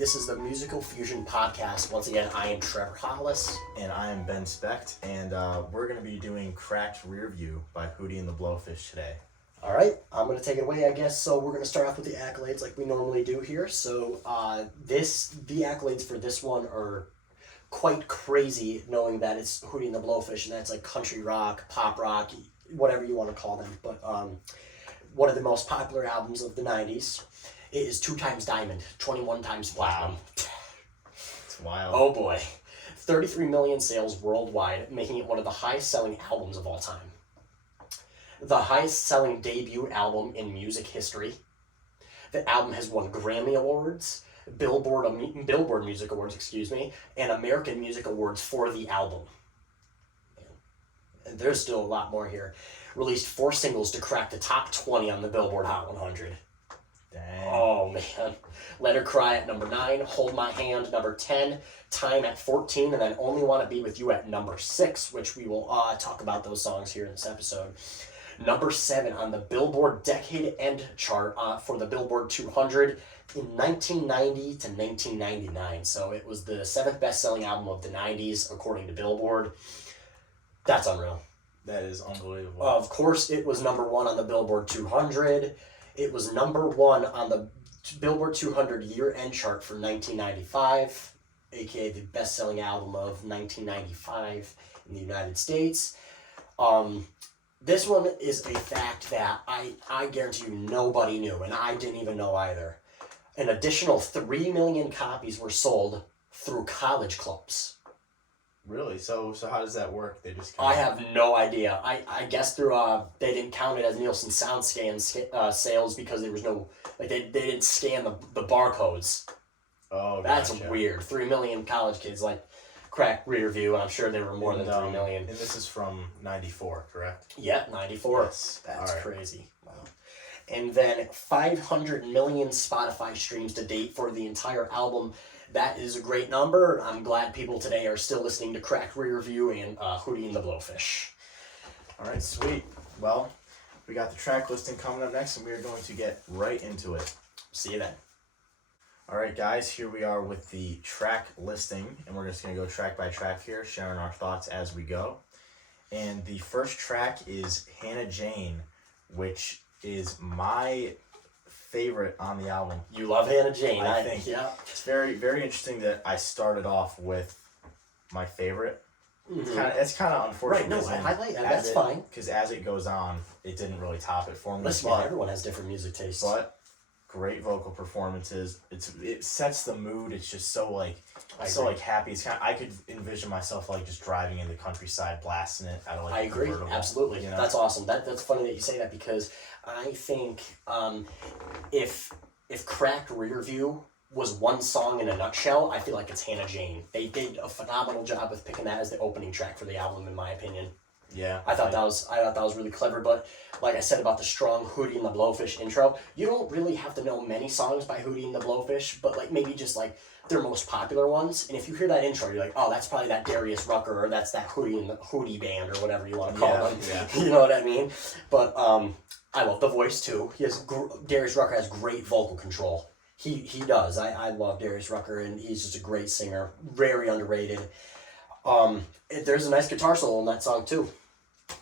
this is the Musical Fusion Podcast. Once again, I am Trevor Hollis. And I am Ben Specht, and we're going to be doing Cracked Rear View by Hootie and the Blowfish today. All right, I'm going to take it away, I guess. So we're going to start off with the accolades like we normally do here. So the accolades for this one are quite crazy, knowing that it's Hootie and the Blowfish, and that's like country rock, pop rock, whatever you want to call them. But one of the most popular albums of the 90s. It is 2 times diamond, 21 times platinum. It's wild. Oh boy. 33 million sales worldwide, making it one of the highest selling albums of all time. The highest selling debut album in music history. The album has won Grammy Awards, Billboard Music Awards, and American Music Awards for the album. And there's still a lot more here. Released 4 singles to crack the top 20 on the Billboard Hot 100. Dang. Oh, man. Let Her Cry at number 9, Hold My Hand, number 10, Time at 14, and then Only Want to Be With You at number 6, which we will talk about those songs here in this episode. Number 7 on the Billboard Decade End chart for the Billboard 200 in 1990 to 1999. So it was the 7th best-selling album of the 90s, according to Billboard. That's unreal. That is unbelievable. Of course, it was number 1 on the Billboard 200. It was number 1 on the Billboard 200 year-end chart for 1995, aka the best-selling album of 1995 in the United States. This one is a fact that I guarantee you nobody knew, and I didn't even know either. An additional 3 million copies were sold through college clubs. Really? So how does that work? They just I have no idea. I guess through they didn't count it as Nielsen SoundScan sales because there was no they didn't scan the barcodes. Oh, that's gotcha. Weird. 3 million college kids cracked rear view. I'm sure there were more than 3 million. And this is from 94, correct? Yeah, 94. Yes. That's right. crazy. Wow. And then 500 million Spotify streams to date for the entire album. That is a great number. I'm glad people today are still listening to Cracked Rear View and Hootie and the Blowfish. All right, sweet. Well, we got the track listing coming up next, and we are going to get right into it. See you then. All right, guys, here we are with the track listing, and we're just going to go track by track here, sharing our thoughts as we go. And the first track is Hannah Jane, which is my favorite on the album. You love Hannah Jane, I think. Yeah. It's very, very interesting that I started off with my favorite. Mm-hmm. It's kind of unfortunate. Right, no, I highlight that. That's fine. Because as it goes on, it didn't really top it for me. Listen, man, everyone has different music tastes. But great vocal performances. It sets the mood. It's just so happy. It's I could envision myself just driving in the countryside, blasting it out of I agree, absolutely. You know? That's awesome. That's funny that you say that because I think if Cracked Rear View was one song in a nutshell, I feel like it's Hannah Jane. They did a phenomenal job with picking that as the opening track for the album, in my opinion. Yeah, I thought that was really clever. But like I said about the strong Hootie and the Blowfish intro, you don't really have to know many songs by Hootie and the Blowfish, but maybe just their most popular ones. And if you hear that intro, you're like, oh, that's probably that Darius Rucker, or that's that Hootie and the Hootie band, or whatever you want to call them. Yeah. You know what I mean? But I love the voice too. Darius Rucker has great vocal control. He does. I love Darius Rucker, and he's just a great singer. Very underrated. There's a nice guitar solo in that song too.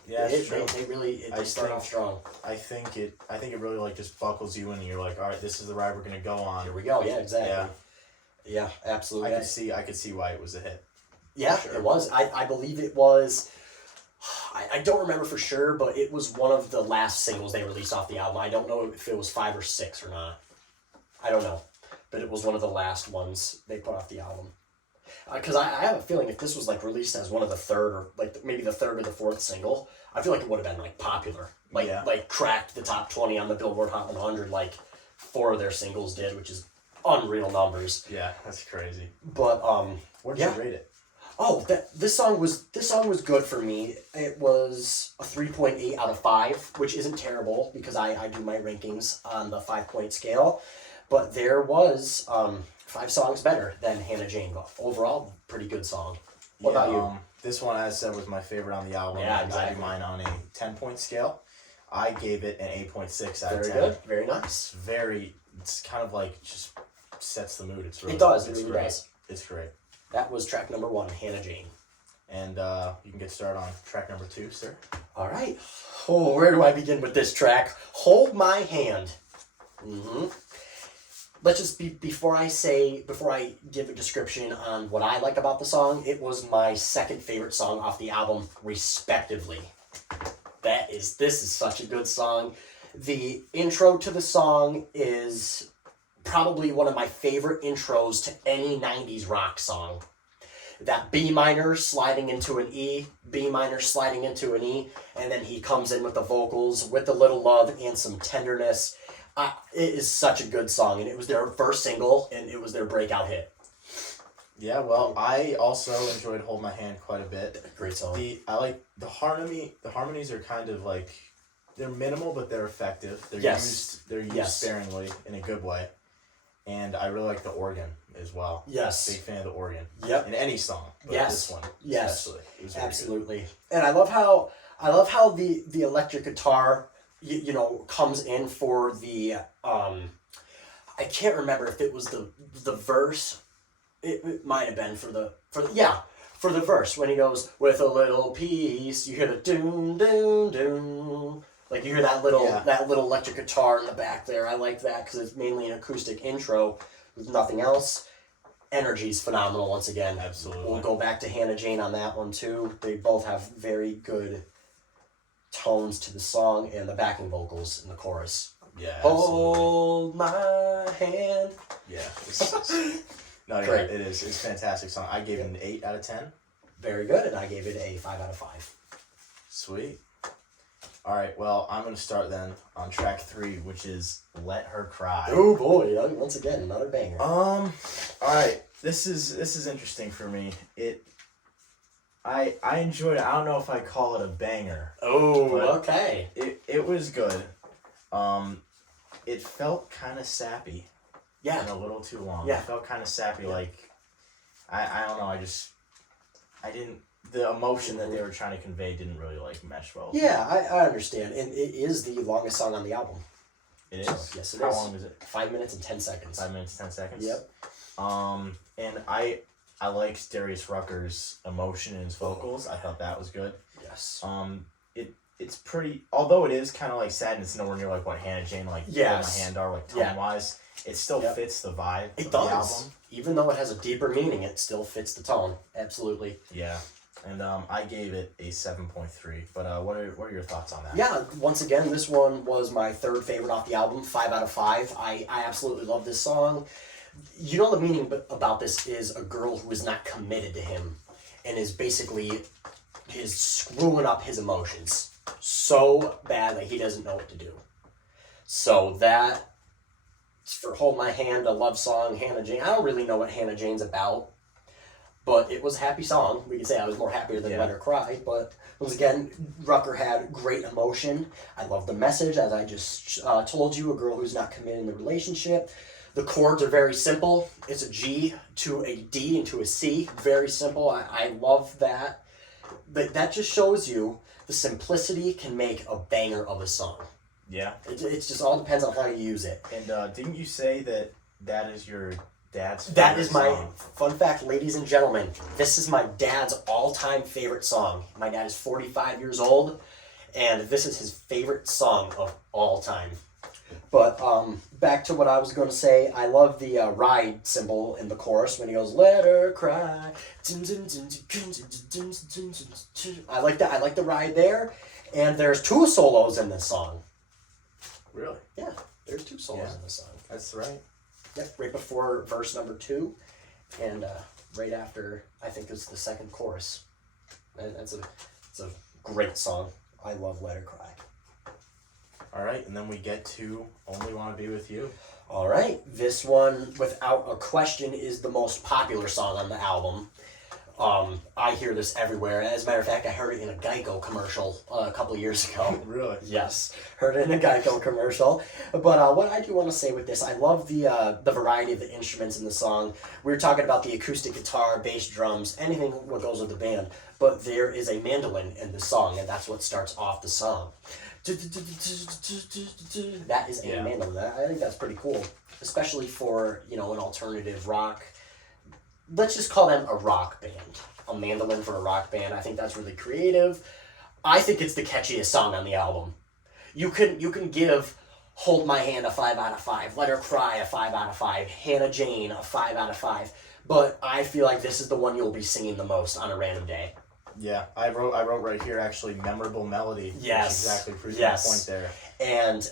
Yeah, they start off strong. I think it really just buckles you in, and you're like, all right, this is the ride we're gonna go on. Here we go. Yeah, exactly. Yeah, absolutely. I could see why it was a hit. Yeah, sure. It was. I believe it was. I don't remember for sure, but it was one of the last singles they released off the album. I don't know if it was 5 or 6 or not. I don't know, but it was one of the last ones they put off the album. Because I have a feeling if this was released as one of the third or maybe the third or the fourth single, I feel like it would have been popular. Cracked the top 20 on the Billboard Hot 100 4 of their singles did, which is unreal numbers. Yeah, that's crazy. But where'd you rate it? Oh, this song was good for me. It was a 3.8 out of 5, which isn't terrible because I do my rankings on the 5-point scale. But there was 5 songs better than Hannah Jane, but overall, pretty good song. What about you? This one, as I said, was my favorite on the album. Yeah, exactly. I gave mine on a 10-point scale. I gave it an 8.6 out of 10. Very good. Very nice. It's kind of just sets the mood. It's really, It does. It it's really great. does. It's great. That was track number 1, Hannah Jane. And you can get started on track number 2, sir. All right. Oh, where do I begin with this track? Hold My Hand. Let's just before I give a description on what I like about the song, it was my second favorite song off the album, respectively. This is such a good song. The intro to the song is probably one of my favorite intros to any 90s rock song. That B minor sliding into an E, B minor sliding into an E, and then he comes in with the vocals, with a little love and some tenderness. It is such a good song, and it was their first single, and it was their breakout hit. Yeah, well, I also enjoyed Hold My Hand quite a bit. Great song. I like the harmonies are kind of like, they're minimal, but they're effective. They're used sparingly in a good way. And I really like the organ as well. Yes. Big fan of the organ. Yep. In any song, but this one especially. It was absolutely. And I love how the electric guitar comes in for the I can't remember if it was the verse. It might have been for the verse when he goes with a little piece. You hear the doom doom doom. Like you hear that little electric guitar in the back there. I like that because it's mainly an acoustic intro with nothing else. Energy's phenomenal once again. Absolutely. We'll go back to Hannah Jane on that one too. They both have very good tones to the song and the backing vocals in the chorus. Yeah. Hold my hand. Yeah. Great. It is. It's a fantastic song. I gave it an 8 out of 10. Very good, and I gave it a 5 out of 5. Sweet. All right, well, I'm going to start then on track 3, which is Let Her Cry. Oh boy, once again, another banger. All right, this is interesting for me. I enjoyed it. I don't know if I call it a banger. Oh, okay. It was good. It felt kind of sappy. Yeah. And a little too long. Yeah. It felt kind of sappy, like, I don't know, I didn't, the emotion that they were trying to convey didn't really, like, mesh well. Yeah, I understand. And it is the longest song on the album. It is? So, yes, it is. How long is it? 5 minutes and 10 seconds. 5 minutes, 10 seconds? Yep. And I liked Darius Rucker's emotion in his vocals. I thought that was good. Yes. It's pretty, although it is kind of like sad and it's nowhere near like what Hannah Jane, like, yes. My Hand are, like, tone-wise. It still fits the vibe of the album. Even though it has a deeper meaning, it still fits the tone. Absolutely. Yeah. And I gave it a 7.3. But what are your thoughts on that? Yeah, once again, this one was my third favorite off the album, 5 out of 5. I absolutely love this song. You know, the meaning about this is a girl who is not committed to him and is basically screwing up his emotions so bad that he doesn't know what to do. So that, for Hold My Hand, a love song, Hannah Jane. I don't really know what Hannah Jane's about, but it was a happy song. We could say I was more happier than Let Her Cry, but once again, Rucker had great emotion. I love the message, as I just told you, a girl who's not committed in the relationship. The chords are very simple. It's a G to a D and to a C. Very simple. I love that. But that just shows you the simplicity can make a banger of a song. Yeah. It just all depends on how you use it. And didn't you say that is your dad's favorite That is my song? fun fact, ladies and gentlemen. This is my dad's all-time favorite song. My dad is 45 years old, and this is his favorite song of all time. But back to what I was going to say, I love the ride symbol in the chorus when he goes, "Let her cry." I like that. I like the ride there, and there's 2 solos in this song. Really? Yeah, there's 2 solos in this song. That's right. Yep, right before verse number 2, and right after, I think it's the second chorus. And it's a great song. I love Let Her Cry. All right, and then we get to Only Want to Be With You. All right, this one, without a question, is the most popular song on the album. I hear this everywhere. As a matter of fact, I heard it in a Geico commercial a couple of years ago. Really? Yes, heard it in a Geico commercial. But what I do want to say with this, I love the variety of the instruments in the song. We were talking about the acoustic guitar, bass, drums, anything what goes with the band. But there is a mandolin in the song, and that's what starts off the song. That is a mandolin. I think that's pretty cool, especially for an alternative rock. Let's just call them a rock band. A mandolin for a rock band. I think that's really creative. I think it's the catchiest song on the album. You can give Hold My Hand a 5 out of 5, Let Her Cry a 5 out of 5, Hannah Jane a 5 out of 5. But I feel like this is the one you'll be singing the most on a random day. Yeah, I wrote right here actually memorable melody. Yes, which exactly proves my point there. And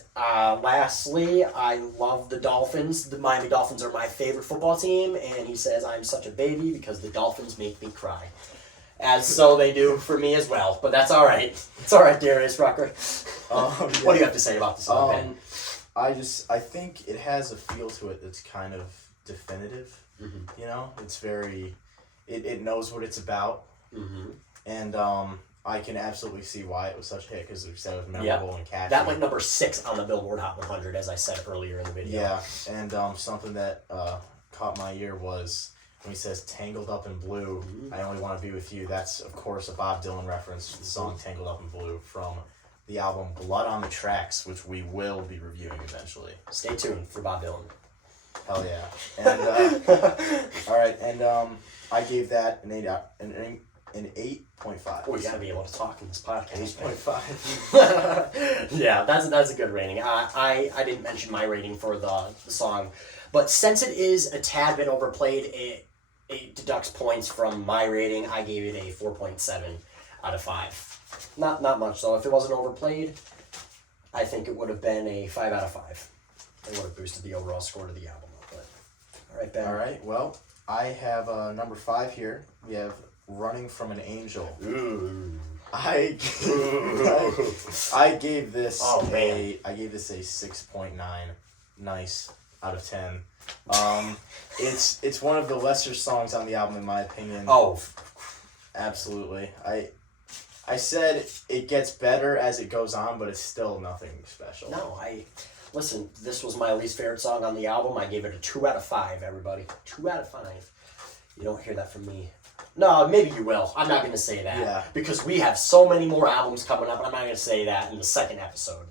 lastly, I love the Dolphins. The Miami Dolphins are my favorite football team, and he says I'm such a baby because the Dolphins make me cry, as so they do for me as well. But that's all right. It's all right, Darius Rucker. What do you have to say about this song, Ben? I think it has a feel to it that's kind of definitive. Mm-hmm. It's very, it knows what it's about. Mm-hmm. And I can absolutely see why it was such a hit, because it was memorable and catchy. That went number 6 on the Billboard Hot 100, as I said earlier in the video. Yeah, and something that caught my ear was when he says "Tangled Up in Blue." Mm-hmm. I only want to be with you. That's of course a Bob Dylan reference to the song "Tangled Up in Blue" from the album Blood on the Tracks, which we will be reviewing eventually. Stay tuned for Bob Dylan. Hell yeah! And all right, and I gave that an 8.5. Oh, you gotta be able to talk in this podcast. 8.5. Yeah, that's a good rating. I didn't mention my rating for the song, but since it is a tad bit overplayed, it deducts points from my rating. I gave it a 4.7 out of 5. Not much, though. If it wasn't overplayed, I think it would have been a 5 out of 5. It would have boosted the overall score to the album. But all right, Ben. All right. Well, I have number 5 here. We have Running from an Angel. Ooh. I gave this a 6.9 nice out of 10. It's one of the lesser songs on the album in my opinion. Oh, absolutely. I said it gets better as it goes on, but it's still nothing special. No, listen, this was my least favorite song on the album. I gave it a 2 out of 5, everybody. 2 out of 5. You don't hear that from me. No, maybe you will. I'm not going to say that. Yeah. Because we have so many more albums coming up, and I'm not going to say that in the second episode.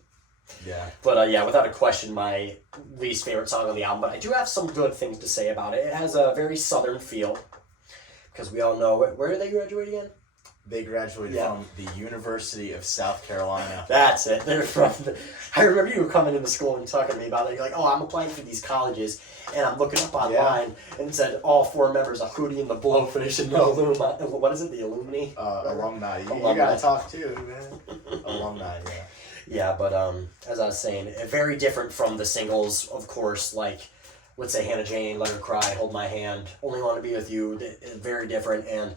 Yeah. But yeah, without a question, my least favorite song on the album. But I do have some good things to say about it. It has a very southern feel. Because we all know, where did they graduate again? They graduated from the University of South Carolina. That's it. They're from I remember you were coming into school and talking to me about it. You're like, oh, I'm applying for these colleges. And I'm looking up online and it said all 4 members of Hootie and the Blowfish and the what is it? The Alumni? Alumni. You gotta talk too, man. Alumni, yeah. Yeah, but as I was saying, very different from the singles, of course, like, let's say Hannah Jane, Let Her Cry, Hold My Hand, Only Want to Be With You. Very different, and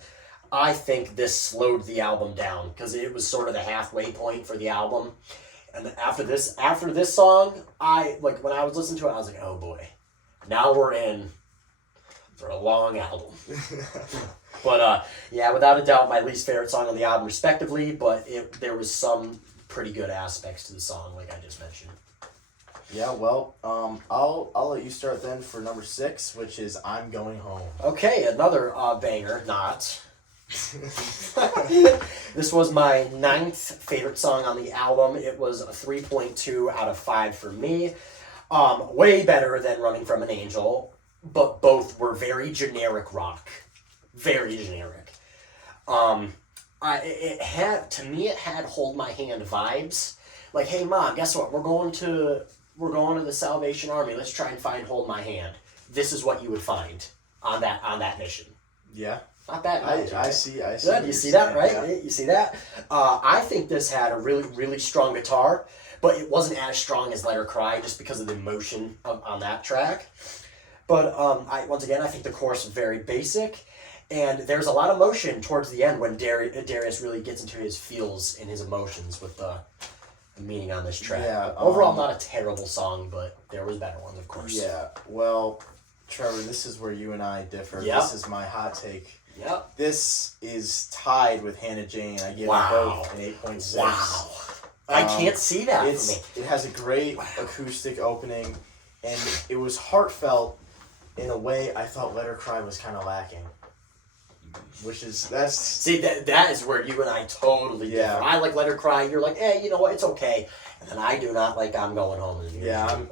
I think this slowed the album down because it was sort of the halfway point for the album. And after this song, when I was listening to it, I was like, oh boy, now we're in for a long album. But yeah, without a doubt, my least favorite song on the album, respectively. But there was some pretty good aspects to the song, like I just mentioned. Yeah, well, I'll let you start then for number 6, which is I'm Going Home. Okay, another banger, not. This was my 9th favorite song on the album. It was a 3.2 out of 5 for me. Way better than Running from an Angel, but both were very generic rock. Very generic. It had Hold My Hand vibes. Like, hey Mom, guess what? We're going to the Salvation Army. Let's try and find Hold My Hand. This is what you would find on that mission. Yeah. Not bad. I see. Good. You see that, right? Yeah. You see that? I think this had a really, really strong guitar, but it wasn't as strong as Let Her Cry just because of the emotion on that track. But once again, I think the chorus is very basic, and there's a lot of motion towards the end when Darius really gets into his feels and his emotions with the meaning on this track. Yeah. Overall, not a terrible song, but there was better ones, of course. Yeah. Well, Trevor, this is where you and I differ. Yep. This is my hot take. Yep. This is tied with Hannah Jane. I give Wow. them both an 8.6. Wow. I can't see that for me. It has a great acoustic opening, and it was heartfelt in a way I thought Let Her Cry was kind of lacking. That's... See, that is where you and I totally differ. I like Let Her Cry. You're like, you know what? It's okay. And I do not like I'm Going Home.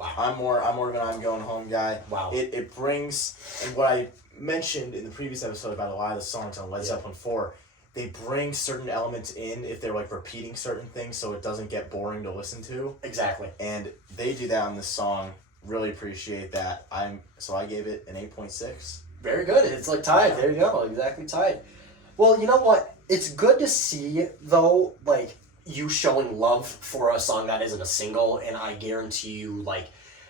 I'm more of an I'm Going Home guy. Wow. It brings, and what I mentioned in the previous episode about a lot of the songs on Led Zeppelin 4, they bring certain elements in if they're like repeating certain things so it doesn't get boring to listen to. Exactly. And they do that on this song. Really appreciate that. So I gave it an 8.6. Very good. It's like tied. There you go. Exactly tied. Well, you know what? It's good to see, though, like, you showing love for a song that isn't a single, and I guarantee you, like,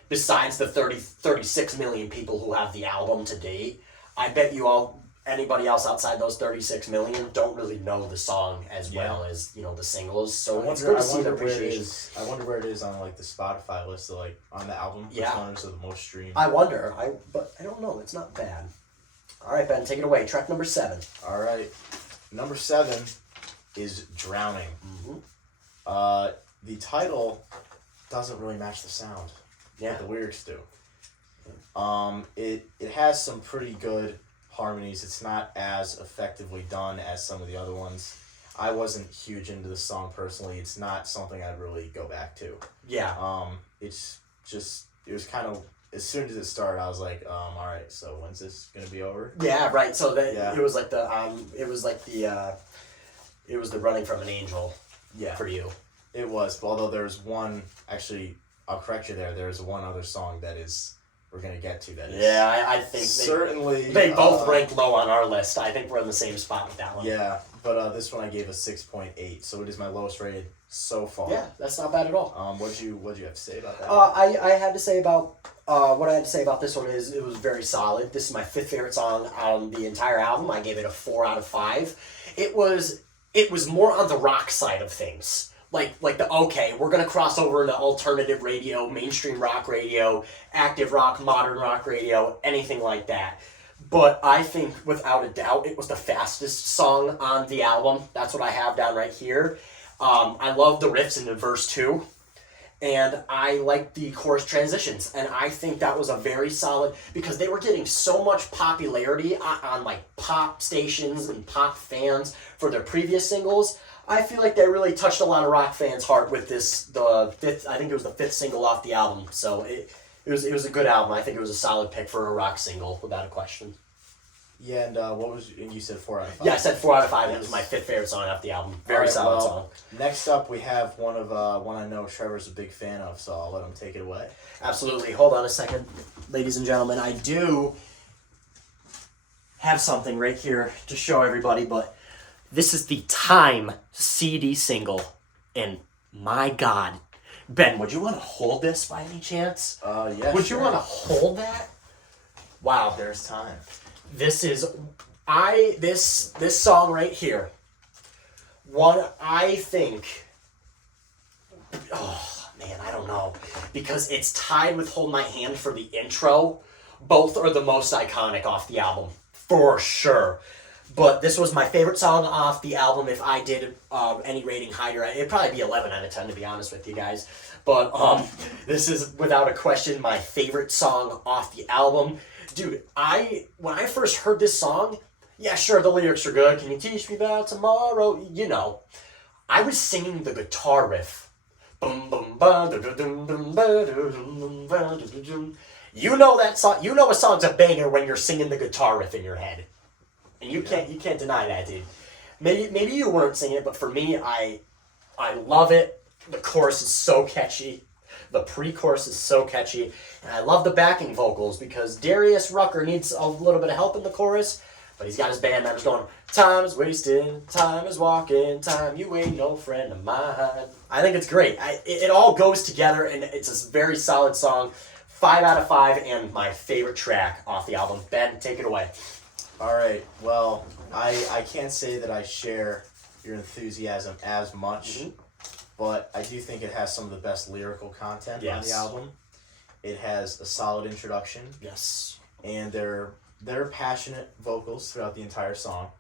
besides the 36 million people who have the album to date, I bet you anybody else outside those 36 million don't really know the song as well as, you know, the singles. So it's good to see the appreciation. I wonder where it is on, like, the Spotify list, like, on the album. Which ones are the most streamed? I wonder. But I don't know. It's not bad. All right, Ben, take it away. Track number 7. All right. Number 7 is Drowning. Mm-hmm. The title doesn't really match the sound. Yeah. But the lyrics do. It has some pretty good harmonies. It's not as effectively done as some of the other ones. I wasn't huge into the song personally. It's not something I'd really go back to. Yeah. It's just, it was kind of, as soon as it started, I was like, all right, so when's this gonna be over? Yeah, right. So it was like it was the Running from an Angel. Yeah. For you. It was, although there's one, actually, I'll correct you there. There's one other song that is, we're gonna get to that is. Yeah, I think certainly they both rank low on our list. I think we're in the same spot with that one. Yeah, but this one I gave a 6.8, so it is my lowest rated so far. Yeah, that's not bad at all. What'd you have to say about that? I had to say about what I had to say about this one is it was very solid. This is my 5th favorite song on the entire album. I gave it a 4 out of 5. It was more on the rock side of things. Like we're gonna cross over into alternative radio, mainstream rock radio, active rock, modern rock radio, anything like that. But I think without a doubt it was the fastest song on the album. That's what I have down right here. I love the riffs in verse 2. And I like the chorus transitions, and I think that was a very solid, because they were getting so much popularity on like pop stations and pop fans for their previous singles. I feel like they really touched a lot of rock fans' heart with this, I think it was the 5th single off the album. So it was a good album. I think it was a solid pick for a rock single, without a question. Yeah, and and you said 4 out of 5. Yeah, I said 4 out of 5. It was my 5th favorite song off the album. Very solid song. Next up, we have one I know Trevor's a big fan of, so I'll let him take it away. Absolutely. Hold on a second, ladies and gentlemen. I do have something right here to show everybody, but this is the Time CD single, and my God. Ben, would you want to hold this by any chance? Yeah, Would you want to hold that? Wow. There's Time. This is this song right here. I think, oh man, I don't know, because it's tied with Hold My Hand for the intro. Both are the most iconic off the album, for sure. But this was my favorite song off the album. If I did any rating higher, it'd probably be 11 out of 10, to be honest with you guys. But this is without a question my favorite song off the album. Dude, when I first heard this song, yeah, sure, the lyrics are good. Can you teach me about tomorrow? You know, I was singing the guitar riff. You know that song. You know a song's a banger when you're singing the guitar riff in your head, and you can't deny that, dude. Maybe you weren't singing it, but for me, I love it. The chorus is so catchy. The pre-chorus is so catchy. And I love the backing vocals, because Darius Rucker needs a little bit of help in the chorus, but he's got his band members going, time is wasting, time is walking, time you ain't no friend of mine. I think it's great. It all goes together, and it's a very solid song. 5 out of 5, and my favorite track off the album. Ben, take it away. All right. Well, I can't say that I share your enthusiasm as much. Mm-hmm. But I do think it has some of the best lyrical content on the album. It has a solid introduction. Yes. And there they're passionate vocals throughout the entire song.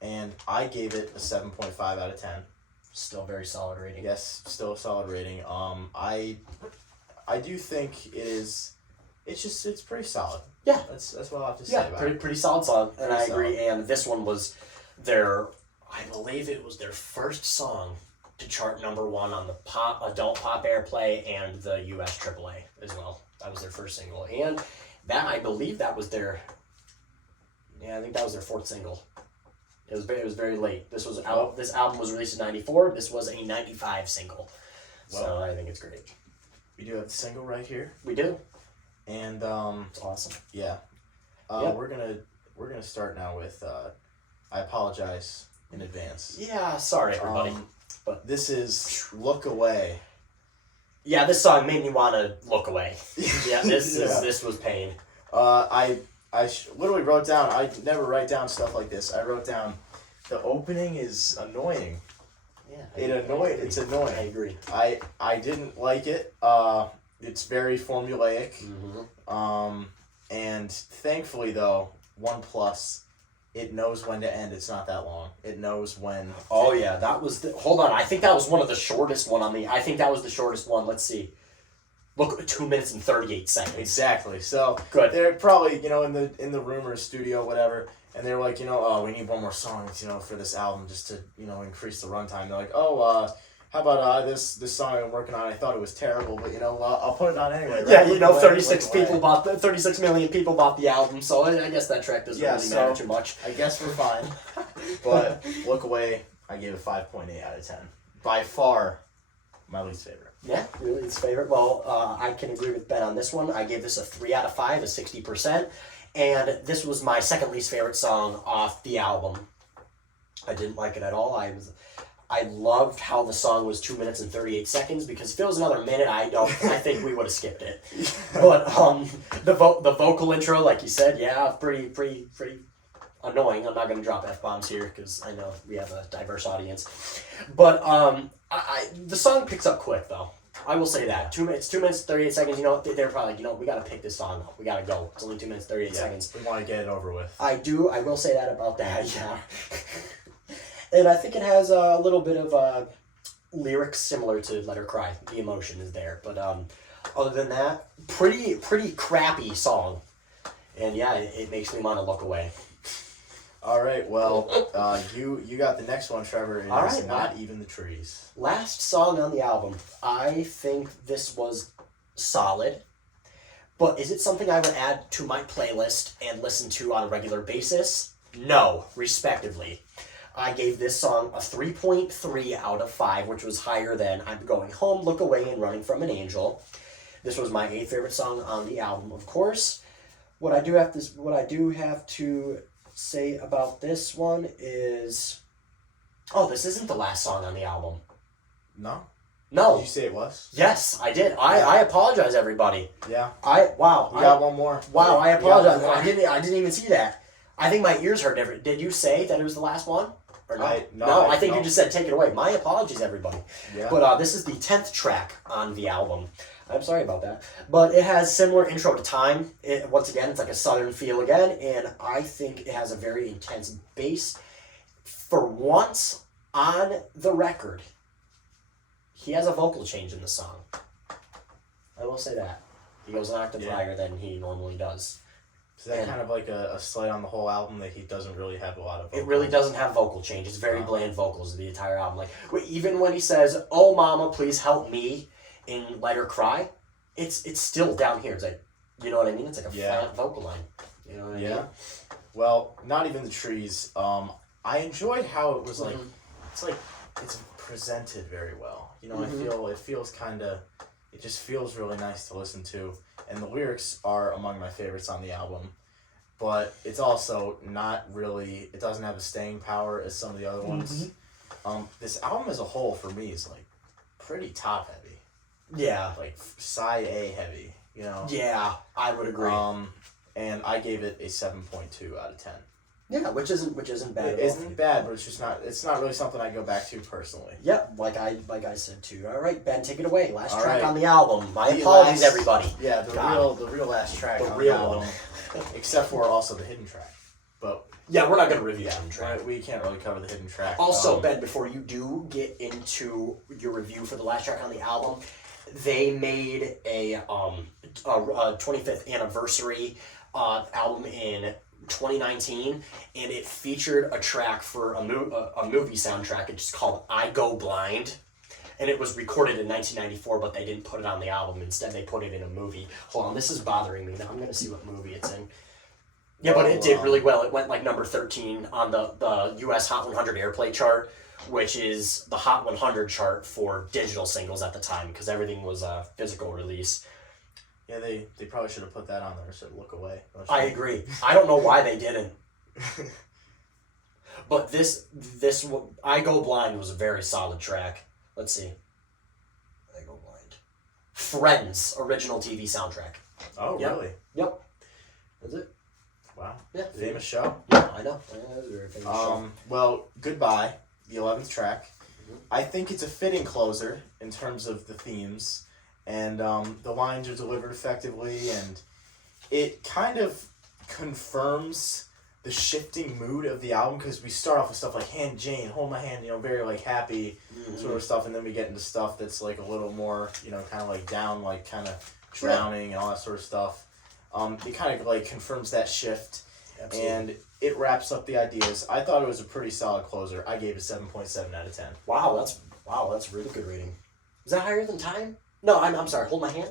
And I gave it a 7.5 out of 10. Still very solid rating. Yes, still a solid rating. I do think it is. It's pretty solid. Yeah, that's what I have to say. Yeah, about pretty solid song, and Pretty I agree. solid. And this one was I believe it was their first song to chart #1 on the adult pop airplay and the U.S. AAA as well. That was their first single, and I believe that was their. Yeah, I think that was their 4th single. It was very late. This album was released in '94. This was a '95 single, so I think it's great. We do have the single right here, We do. and It's awesome. yeah, Yep. we're gonna start now with. I apologize in advance. Yeah, sorry everybody. But this is "Look Away." Yeah, this song made me want to look away. Yeah, this was pain. I literally wrote down. I never write down stuff like this. I wrote down, the opening is annoying. Yeah, It's annoying. I agree. I didn't like it. It's very formulaic. Mm-hmm. And thankfully though, OnePlus, it knows when to end. It's not that long. It knows when. Oh yeah, that was hold on. I think that was one of the shortest one on the. I think that was the shortest one. Let's see. Look, 2 minutes and 38 seconds. Exactly. So Good. they're probably in the rumor studio, whatever, and they're like, oh, we need one more song, for this album just to increase the runtime. They're like, oh, how about this song I'm working on? I thought it was terrible, but I'll put it on anyway. Right? Yeah, 36 million people bought the album, so I guess that track doesn't really matter too much. I guess we're fine. But Look Away, I gave it 5.8 out of 10. By far, my least favorite. Yeah, really, his favorite. Well, I can agree with Ben on this one. I gave this a 3 out of 5, a 60%, and this was my second least favorite song off the album. I didn't like it at all. I loved how the song was 2 minutes and 38 seconds, because if it was another minute, I think we would have skipped it. But the vocal intro, like you said, yeah, pretty annoying. I'm not going to drop F-bombs here because I know we have a diverse audience. But the song picks up quick, though. I will say that. 2 minutes, 38 seconds, they're probably like, we got to pick this song up. We got to go. It's only 2 minutes, 38 seconds. We want to get it over with. I will say that about that, yeah. And I think it has a little bit of lyrics similar to Let Her Cry. The emotion is there. But other than that, pretty crappy song. And yeah, it makes me want to look away. All right, well, you got the next one, Trevor. It All is right, Not Even the Trees. Last song on the album. I think this was solid. But is it something I would add to my playlist and listen to on a regular basis? No, respectively. I gave this song a 3.3 out of 5, which was higher than I'm Going Home, Look Away, and Running From an Angel. This was my 8th favorite song on the album, of course. What I do have to say about this one is, this isn't the last song on the album. No? No. Did you say it was? Yes, I did. I apologize, everybody. Yeah. We got one more. Wow, I apologize. I I didn't even see that. I think my ears heard everything. Did you say that it was the last one? Or no? I think you just said take it away. My apologies, everybody. Yeah. But this is the 10th track on the album. I'm sorry about that. But it has similar intro to Time. Once again, it's like a southern feel again, and I think it has a very intense bass. For once on the record, he has a vocal change in the song. I will say that. He goes an octave higher than he normally does. Is that kind of like a slight on the whole album that he doesn't really have a lot of vocals? It really doesn't have vocal change. It's very bland vocals the entire album. Like even when he says, "Oh mama, please help me," in Let Her Cry, it's still down here. It's like, you know what I mean? It's like a flat vocal line. You know what I mean? Well, Not Even the Trees. I enjoyed how it was like it's presented very well. I feel it feels it just feels really nice to listen to. And the lyrics are among my favorites on the album, but it's also not really, it doesn't have a staying power as some of the other ones. This album as a whole, for me, is like pretty top heavy. Yeah. Like side A heavy, Yeah, I would agree. And I gave it a 7.2 out of 10. Yeah, which isn't bad. It isn't bad, but it's not really something I go back to personally. Yep, like I said too. All right, Ben, take it away. Last All track right. on the album. My apologies, everybody. Yeah, the real last track The on real the album, except for also the hidden track. But yeah, we're not gonna review that track. Right, we can't really cover the hidden track. Also, Ben, before you do get into your review for the last track on the album, they made a 25th anniversary album in 2019, and it featured a track for a movie soundtrack. It's called "I Go Blind," and it was recorded in 1994, but they didn't put it on the album. Instead, they put it in a movie. Hold on, this is bothering me now. I'm gonna see what movie it's in. Yeah, but it did really well. It went like number 13 on the U.S. Hot 100 airplay chart, which is the Hot 100 chart for digital singles at the time, because everything was a physical release. Yeah, they probably should have put that on there instead of Look Away. I agree. I don't know why they didn't. But this I Go Blind was a very solid track. Let's see. I Go Blind. Friends original TV soundtrack. Oh, Yep. really? Yep. Is it? Wow. Yeah. Famous show. Yeah, I know. Yeah, it was a very famous show. Well, Goodbye, the 11th track. I think it's a fitting closer in terms of the themes, and the lines are delivered effectively, and it kind of confirms the shifting mood of the album, because we start off with stuff like Hand Jane, Hold My Hand, very like happy sort of stuff, and then we get into stuff that's like a little more, kind of like down, like kind of drowning and all that sort of stuff. It kind of like confirms that shift. Absolutely. And it wraps up the ideas. I thought it was a pretty solid closer. I gave it 7.7 out of 10. Wow, that's a really good rating. Is that higher than Time? No, I'm sorry. Hold My Hand.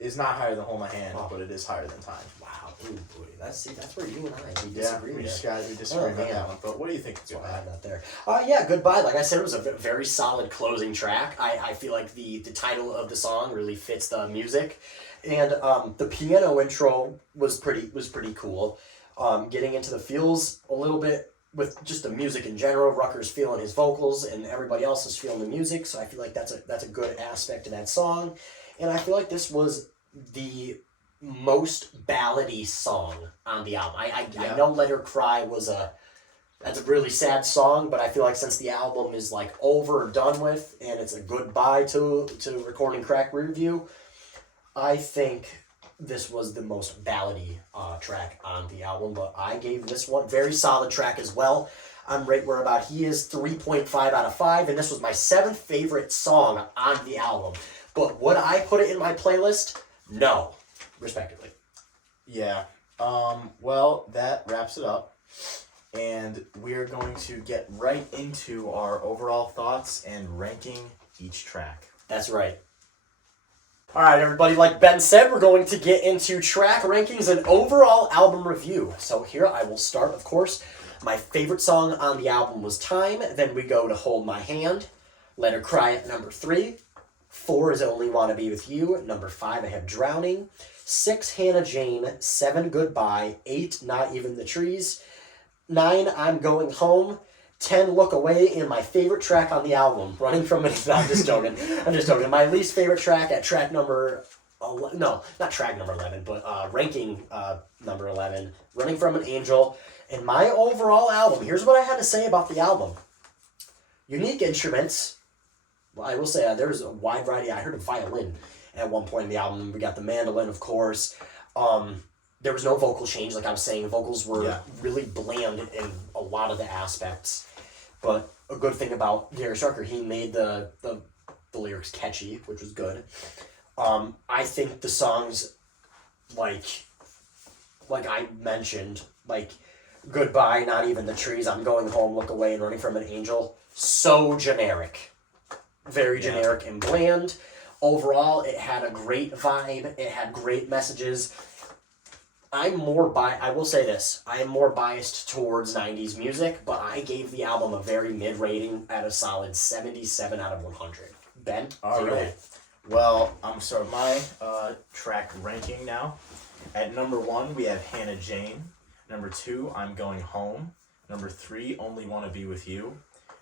It's not higher than Hold My Hand, but it is higher than Time. Wow, ooh, boy, that's where you and I disagree. We disagree about that one. But what do you think? That's why I had that there. Yeah, Goodbye. Like I said, it was a very solid closing track. I feel like the title of the song really fits the music, and the piano intro was pretty cool. Getting into the feels a little bit with just the music in general. Rucker's feeling his vocals, and everybody else is feeling the music. So I feel like that's a good aspect of that song, and I feel like this was the most ballady song on the album. I know Let Her Cry that's a really sad song, but I feel like since the album is like over or done with, and it's a goodbye to Recording Crack review, I think this was the most ballady track on the album. But I gave this one very solid track as well. I'm right where about he is, 3.5 out of 5, and this was my 7th favorite song on the album. But would I put it in my playlist? No, respectively. Yeah. Well, that wraps it up. And we're going to get right into our overall thoughts and ranking each track. That's right. All right, everybody, like Ben said, we're going to get into track rankings and overall album review. So here I will start, of course. My favorite song on the album was Time. Then we go to Hold My Hand. Let Her Cry at number 3. 4 is Only Wanna Be With You. At number 5, I have Drowning. 6, Hannah Jane. 7, Goodbye. 8, Not Even the Trees. 9, I'm Going Home. 10, Look Away, and my favorite track on the album, Running From An... I'm just joking. My least favorite track at track number... No, not track number 11, but ranking number 11, Running From An Angel. And my overall album, here's what I had to say about the album. Unique instruments. Well, I will say there's a wide variety. I heard a violin at one point in the album. We got the mandolin, of course. There was no vocal change, like I was saying. Vocals were really bland in a lot of the aspects. But a good thing about Gary Strucker, he made the lyrics catchy, which was good. I think the songs, like I mentioned, like Goodbye, Not Even the Trees, I'm Going Home, Look Away, and Running From an Angel, so generic. Very generic and bland. Overall, it had a great vibe. It had great messages. I will say this. I am more biased towards 90s music, but I gave the album a very mid rating at a solid 77 out of 100. Ben? All right. Well, I'm sorry. My track ranking now. At number 1, we have Hannah Jane. Number 2, I'm Going Home. Number 3, Only Wanna Be With You.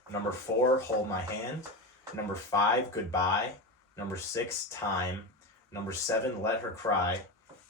Number 4, Hold My Hand. Number 5, Goodbye. Number 6, Time. Number 7, Let Her Cry.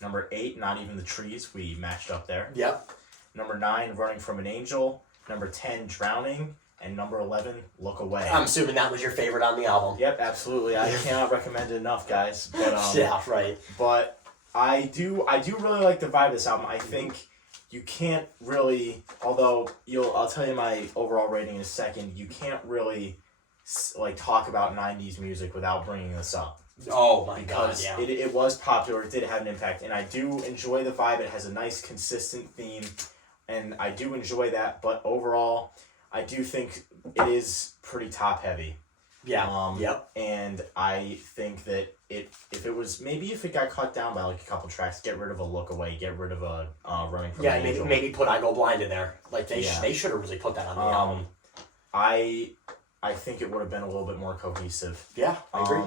Number 8, Not Even the Trees. We matched up there. Yep. Number 9, Running from an Angel. Number 10, Drowning. And number 11, Look Away. I'm assuming that was your favorite on the album. Yep, absolutely. I cannot recommend it enough, guys. But Yeah, right. But I do really like the vibe of this album. I think you can't really, although I'll tell you my overall rating in a second. You can't really like talk about 90s music without bringing this up. Oh my god, Because yeah. it was popular, it did have an impact, and I do enjoy the vibe. It has a nice consistent theme, and I do enjoy that, but overall I do think it is pretty top heavy. Yeah. Yep. And I think that if it got cut down by like a couple tracks, get rid of a Look Away, get rid of a Running from an Angel. maybe put I Go Blind in there. Like they should have really put that on the album. I think it would have been a little bit more cohesive. Yeah, I agree.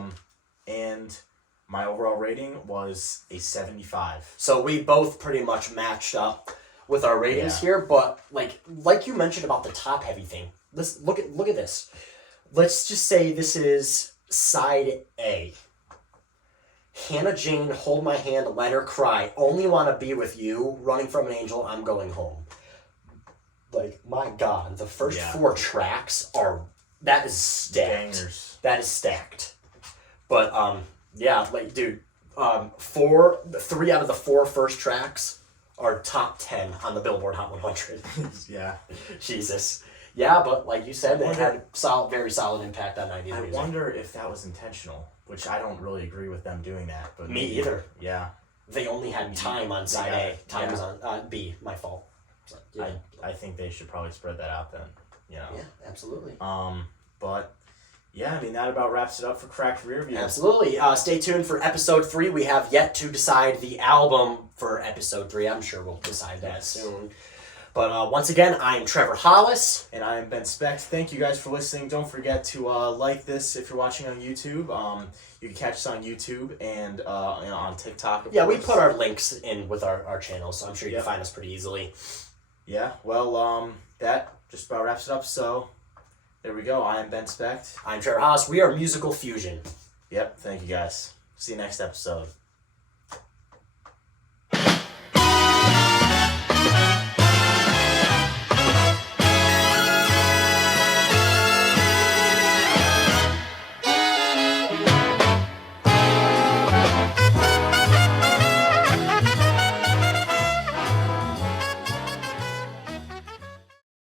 And my overall rating was a 75. So we both pretty much matched up with our ratings here, but like you mentioned about the top heavy thing. Let's look at this. Let's just say this is side A. Hannah Jane, Hold My Hand, Let Her Cry, Only Wanna Be With You, Running from an Angel, I'm Going Home. Like, my god, the first 4 tracks that is stacked. Bangers. That is stacked. But, yeah, like, dude, 3 out of the 4 first tracks are top 10 on the Billboard Hot 100. Yeah. Jesus. Yeah, but like you said, it had very solid impact on 90s music. I wonder if that was intentional, which I don't really agree with them doing that. But Me either. Yeah. They only had time on side A. Time was on B. My fault. So, yeah. I think they should probably spread that out then. You know. Yeah, absolutely. But yeah, I mean that about wraps it up for Cracked Rear View. Absolutely. Stay tuned for episode 3. We have yet to decide the album for episode 3. I'm sure we'll decide that soon. But once again, I'm Trevor Hollis. And I'm Ben Specht. Thank you guys for listening. Don't forget to like this if you're watching on YouTube. You can catch us on YouTube and on TikTok. Yeah, we put our links in with our channels, so I'm sure you can find us pretty easily. Yeah, well, that just about wraps it up. So there we go. I am Ben Specht. I'm Trevor Hollis. We are Musical Fusion. Yep, thank you guys. See you next episode.